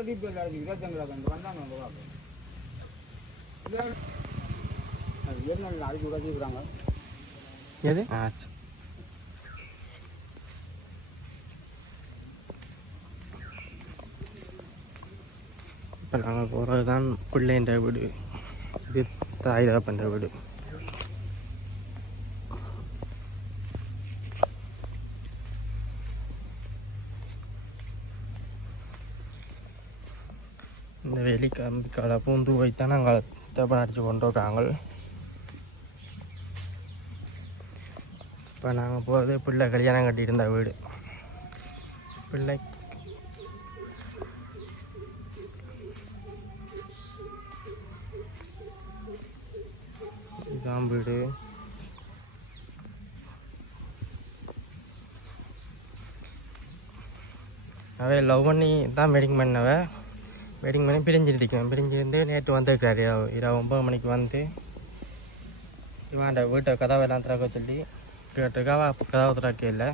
DPL அடிச்சு இருபத்தஞ்சு கண்டு வந்தாங்க அவங்க பார்க்க அது என்ன அடிச்சு உடச்சிக்கிறாங்க எது இப்போ நாங்கள் போகிறது தான் பிள்ளைன்ற வீடு. இது தாய் தகப்பன்ற வீடு. இந்த வெளி பூந்து வைத்தான் நாங்கள் தேப்பன் அடித்து கொண்டு இருக்காங்க இப்போ நாங்கள் போகிறது பிள்ளை கல்யாணம் கட்டியிருந்த வீடு பிள்ளை இதுதான் வீடு அவ லவ் பண்ணி தான் வெட்டிங் பண்ணவன் வெட்டிங் பண்ணி பிரிஞ்சிருக்கேன் பிரிஞ்சிருந்து நேற்று வந்திருக்காரு இரவு இரவு ஒம்பது மணிக்கு வந்து இவாண்ட வீட்டை கதவெல்லாம் திறக்க சொல்லி கேட்டிருக்கா கதவை திறக்க இல்லை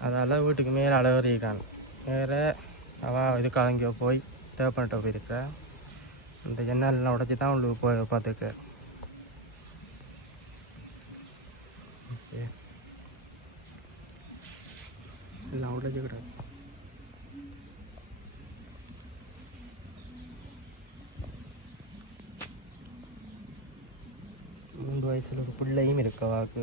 அதால் வீட்டுக்கு மேலே அழகறியிருக்கான் மேலே அவள் இது கலங்கி போய் தேவைப்பட்ட போயிருக்கேன் அந்த ஜன்னல்லாம் உடச்சி தான் உங்களுக்கு போய் பார்த்துருக்கேன் எல்லாம் உடச்சி மூன்று வயசில் ஒரு பிள்ளையும் இருக்கவாக்கு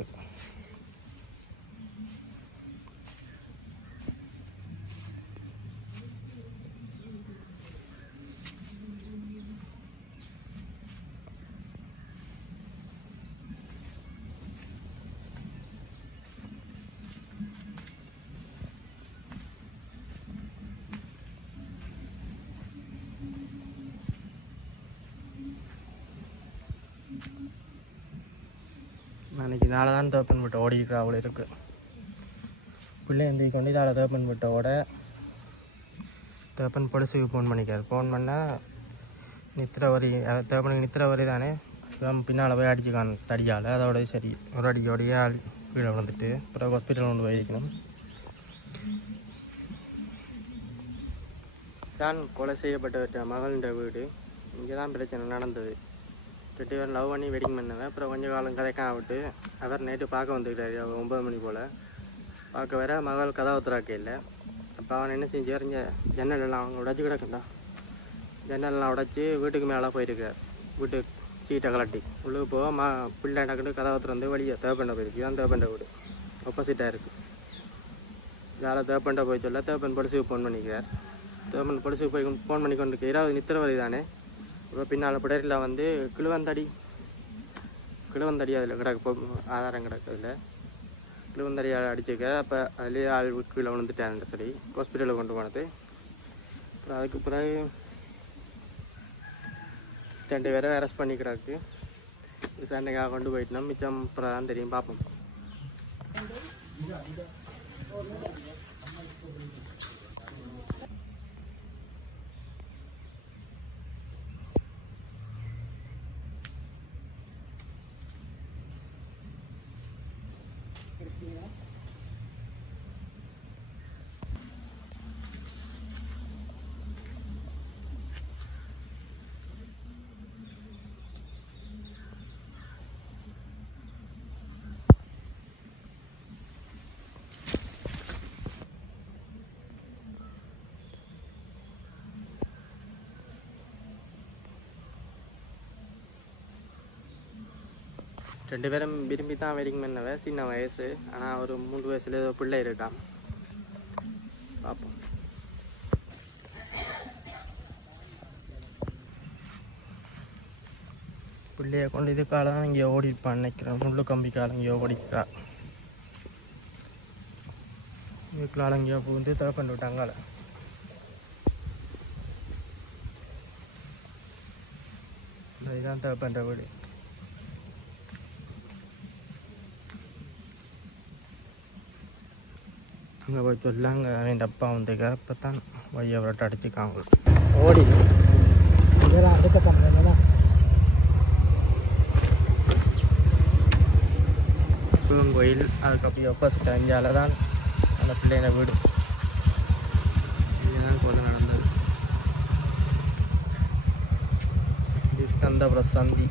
அன்றைக்கி இதால் நாளை தான் தேப்பன் விட்டு ஓடிக்கிற அவள் இருக்கு. பிள்ளை எந்தி கொண்டு இதால் தேப்பன் விட்ட ஓட தேப்பன் பொலிசுக்கு ஃபோன் பண்ணிக்கார். ஃபோன் பண்ணால் நித்திர வரி தேப்பனுக்கு நித்திர வரி தானே? இவன் பின்னால் போய் அடிச்சுக்கான் தடியால். அதோட சரி. ஒரு அடிக்கோடையே ஆள் கீழே விழுந்துட்டு அப்புறம் ஹாஸ்பிட்டல் கொண்டு போயிருக்கணும் தான் கொலை செய்யப்பட்ட மகளின் வீடு. இங்கே தான் பிரச்சனை நடந்தது. ரெண்டு பேரும் லவ் பண்ணி வெட்டிங் பண்ணவன். அப்புறம் கொஞ்சம் காலம் கதைக்காம விட்டு அவர் நைட்டு பார்க்க வந்துக்கிட்டாரு ஒம்பது மணி போல். பார்க்க வர மகள் கதவு இல்லை. அப்போ அவன் என்ன செஞ்சு எறிஞ்ச ஜன்னல் எல்லாம் அவங்க உடச்சி கிடக்குண்டா ஜன்னல்லாம் உடச்சி வீட்டுக்கு மேலே போயிருக்கார். வீட்டு சீட்டை கலட்டி உள்ளுக்கு போக மா பிள்ளை டக்குன்னு கதாபாத்திரம் வந்து வழியை தேப்பண்டை போயிருக்கு. இதான் தேப்பண்டை வீடு. ஆப்போசிட்டாக இருக்குது வேலை தேவப்பண்ட போய் சொல்ல தேப்பன் படிச்சுக்கு ஃபோன் பண்ணிக்கிறார். தேப்பன் படிச்சுக்கு போய் ஃபோன் பண்ணி கொண்டு இரவு நித்திர வழி தானே இப்போ பின்னால் புடரில் வந்து கிழுவந்தடி. கிழுவந்தடி அதில் கிடக்கு இப்போ ஆதாரம் கிடக்கு அதில். கிழுவந்தடி அடிச்சிருக்க. அப்போ அதுலேயே ஆள் கீழே விழுந்துட்டாங்க சரி. ஹாஸ்பிட்டலில் கொண்டு போனது. அப்புறம் அதுக்கு பிறகு ரெண்டு பேரை அரெஸ்ட் பண்ணி கிடக்கு விசாரணைக்காக கொண்டு போயிட்டோம். மிச்சம் அப்புறம் தான் தெரியும். பார்ப்போம். ரெண்டு பேரும் விரும்பி தான் வெட்டிங் பண்ணவ சின்ன வயசு. ஆனால் ஒரு மூணு வயசுல ஏதோ பிள்ளை இருக்கான். பார்ப்போம் பிள்ளைய கொண்டு இது காலம் இங்கே ஓடிப்பான் நினைக்கிறேன் முள்ளு கம்பி காலம் இங்கே ஓடிக்கிறா இதுக்குள்ள இங்கேயோ வந்து தலை பண்ணி விட்டாங்க இதுதான் தலை பண்ணுற வீடு. அங்கே போய் சொல்லாங்க அவன் அப்பா வந்து அப்போ தான் வழியை விரட்ட அடிச்சுக்காங்க ஓடி. இதெல்லாம் அடுத்த பண்ணுறதுனா சிவன் கோயில் அதுக்கு அப்படியே ஆப்போசிட் அஞ்சால தான் அந்த பிள்ளைங்க வீடு. வந்து நடந்தது. இது ஸ்கந்தபுர சந்தி